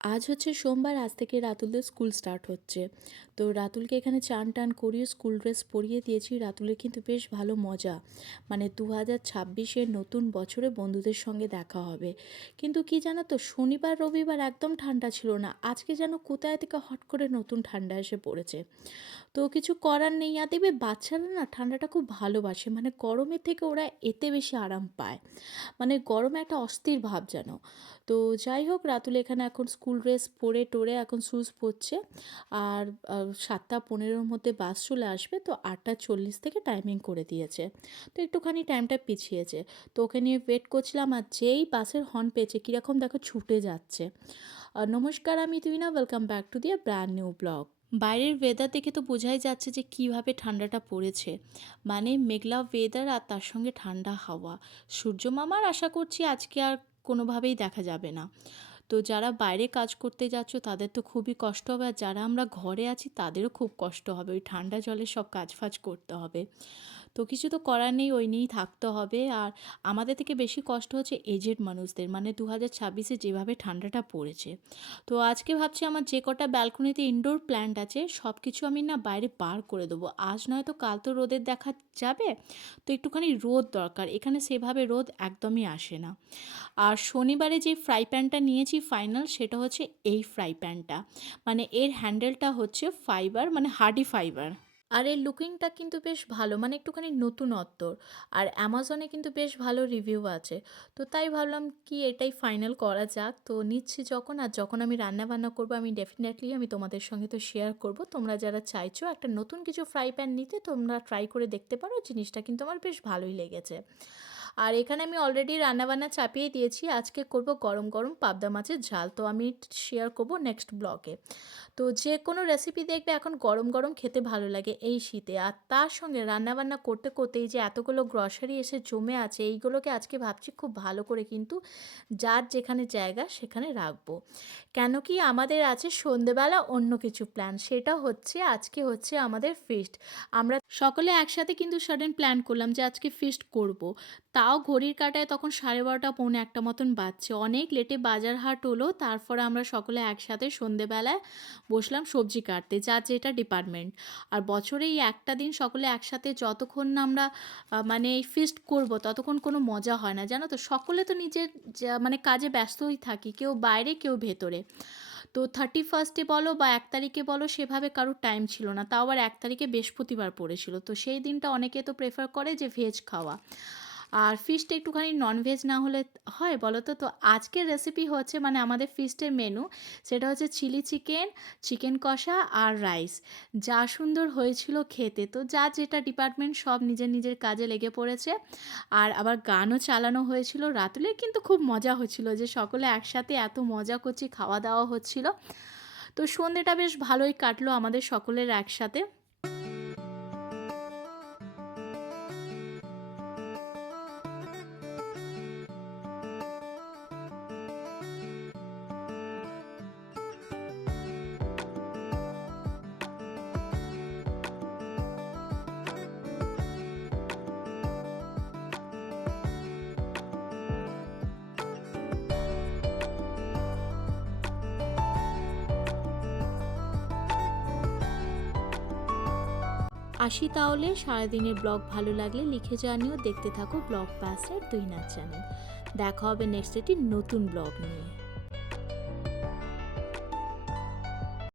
আজ হচ্ছে সোমবার, আজ থেকে রাতুলদের স্কুল স্টার্ট হচ্ছে। তো রাতুলকে এখানে চান টান করিয়ে স্কুল ড্রেস পরিয়ে দিয়েছি। রাতুলের কিন্তু বেশ ভালো মজা, মানে 2026-এর নতুন বছরে বন্ধুদের সঙ্গে দেখা হবে। কিন্তু কি জানো তো, শনিবার রবিবার একদম ঠান্ডা ছিল না, আজকে যেন কোথায় থেকে হট করে নতুন ঠান্ডা এসে পড়েছে। তো কিছু করার নেই। আর দেখবে বাচ্চারা না ঠান্ডাটা খুব ভালোবাসে, মানে গরমের থেকে ওরা এতে বেশি আরাম পায়, মানে গরমে একটা অস্থির ভাব যেন। তো যাই হোক, রাতুল এখানে এখন স্কুল ড্রেস পরে টোরে এখন শ্যুজ পরছে। আর 7:15-র মধ্যে বাস চলে আসবে, তো 8:40 থেকে টাইমিং করে দিয়েছে। তো একটুখানি টাইমটা পিছিয়েছে। তো ওকে নিয়ে ওয়েট করছিলাম, আর যেই বাসের হর্ন পেয়েছে কীরকম দেখো ছুটে যাচ্ছে। নমস্কার, আমি Tuhina, welcome back to the brand new blog. বাইরের ওয়েদার দেখে তো বোঝাই যাচ্ছে যে কিভাবে ঠান্ডাটা পড়েছে, মানে মেঘলা ওয়েদার আর তার সঙ্গে ঠান্ডা হাওয়া। সূর্য মামার আশা করছি আজকে আর কোনোভাবেই দেখা যাবে না। তো যারা বাইরে কাজ করতে যাচ্ছ তাদের তো খুবই কষ্ট হবে, আর যারা আমরা ঘরে আছি তাদেরও খুব কষ্ট হবে, ওই ঠান্ডা জলে সব কাজ ফাজ করতে হবে। তো কিছু তো করার নেই, ওই নিয়েই থাকতে হবে। আর আমাদের থেকে বেশি কষ্ট হচ্ছে এজেড মানুষদের, মানে 2026-এ যেভাবে ঠান্ডাটা পড়েছে। তো আজকে ভাবছি আমার যে কটা ব্যালকনিতে ইনডোর প্ল্যান্ট আছে সব কিছু আমি না বাইরে বার করে দেবো। আজ নয়তো কাল তো রোদের দেখা যাবে, তো একটুখানি রোদ দরকার, এখানে সেভাবে রোদ একদমই আসে না। আর শনিবারে যে ফ্রাই প্যানটা নিয়েছি ফাইনাল, সেটা হচ্ছে এই ফ্রাই প্যানটা, মানে এর হ্যান্ডেলটা হচ্ছে ফাইবার, মানে হার্ডি ফাইবার। আর এর লুকিংটা কিন্তু বেশ ভালো, মানে একটুখানি নতুনত্বর। আর অ্যামাজনে কিন্তু বেশ ভালো রিভিউ আছে। তো তাই ভাবলাম কি এটাই ফাইনাল করা যাক। তো নিচ্ছি যখন, আর যখন আমি রান্না বান্না করবো আমি ডেফিনেটলি আমি তোমাদের সঙ্গে তো শেয়ার করব। তোমরা যারা চাইছো একটা নতুন কিছু ফ্রাই প্যান নিতে, তোমরা ট্রাই করে দেখতে পারো, জিনিসটা কিন্তু আমার বেশ ভালোই লেগেছে। আর এখানে আমি অলরেডি রান্নাবান্না চাপিয়ে দিয়েছি, আজকে করব গরম গরম পাবদা মাছের ঝাল, তো আমি শেয়ার করব নেক্সট ব্লগে। তো যে কোনো রেসিপি দেখবে এখন গরম গরম খেতে ভালো লাগে এই শীতে। আর তার সঙ্গে রান্নাবান্না করতে করতে এই যে এতগুলো গ্রসারি এসে জমে আছে, এইগুলোকে আজকে ভাবছি খুব ভালো করে কিন্তু যার যেখানে জায়গা সেখানে রাখবো। কেন কি আমাদের আছে সন্ধেবেলা অন্য কিছু প্ল্যান, সেটা হচ্ছে আজকে হচ্ছে আমাদের ফিস্ট। আমরা সকলে একসাথে কিন্তু সাডেন প্ল্যান করলাম যে আজকে ফিস্ট করব। তাও ঘড়ির কাঁটায় তখন 12:30 পৌনে একটা মতন বাজছে, অনেক লেটে বাজার হাট হলো। তারপরে আমরা সকলে একসাথে সন্ধেবেলায় বসলাম সবজি কাটতে, যার যেটা ডিপার্টমেন্ট। আর বছরে এই একটা দিন সকলে একসাথে যতক্ষণ না আমরা মানে এই ফিস্ট করব ততক্ষণ কোনো মজা হয় না, জানো তো। সকলে তো নিজের মানে কাজে ব্যস্তই থাকি, কেউ বাইরে কেউ ভেতরে। তো 31স্টে বলো বা 1 তারিখে বলো, সেভাবে কারোর টাইম ছিল না। তাও আবার 1 তারিখে বৃহস্পতিবার পড়েছিল, তো সেই দিনটা অনেকে তো প্রেফার করে যে ভেজ খাওয়া। আর ফিশটা একটুখানি ননভেজ না হলে হয় বলো তো। তো আজকের রেসিপি হচ্ছে, মানে আমাদের ফিস্টের মেনু, সেটা হচ্ছে চিলি চিকেন, চিকেন কষা আর রাইস। যা সুন্দর হয়েছিল খেতে। তো যা যেটা ডিপার্টমেন্ট সব নিজের নিজের কাজে লেগে পড়েছে। আর আবার গানও চালানো হয়েছিল। রাতুলের কিন্তু খুব মজা হচ্ছিল যে সকলে একসাথে এত মজা করছি, খাওয়া দাওয়া হচ্ছিল। তো সন্ধেটা বেশ ভালোই কাটলো আমাদের সকলের একসাথে। আসি তাহলে, সারাদিনের ব্লগ ভালো লাগলে লিখে জানিও। দেখতে থাকো ব্লগ পাসের তুহিনার চ্যানেল। দেখা হবে নেক্সট একটি নতুন ব্লগ নিয়ে।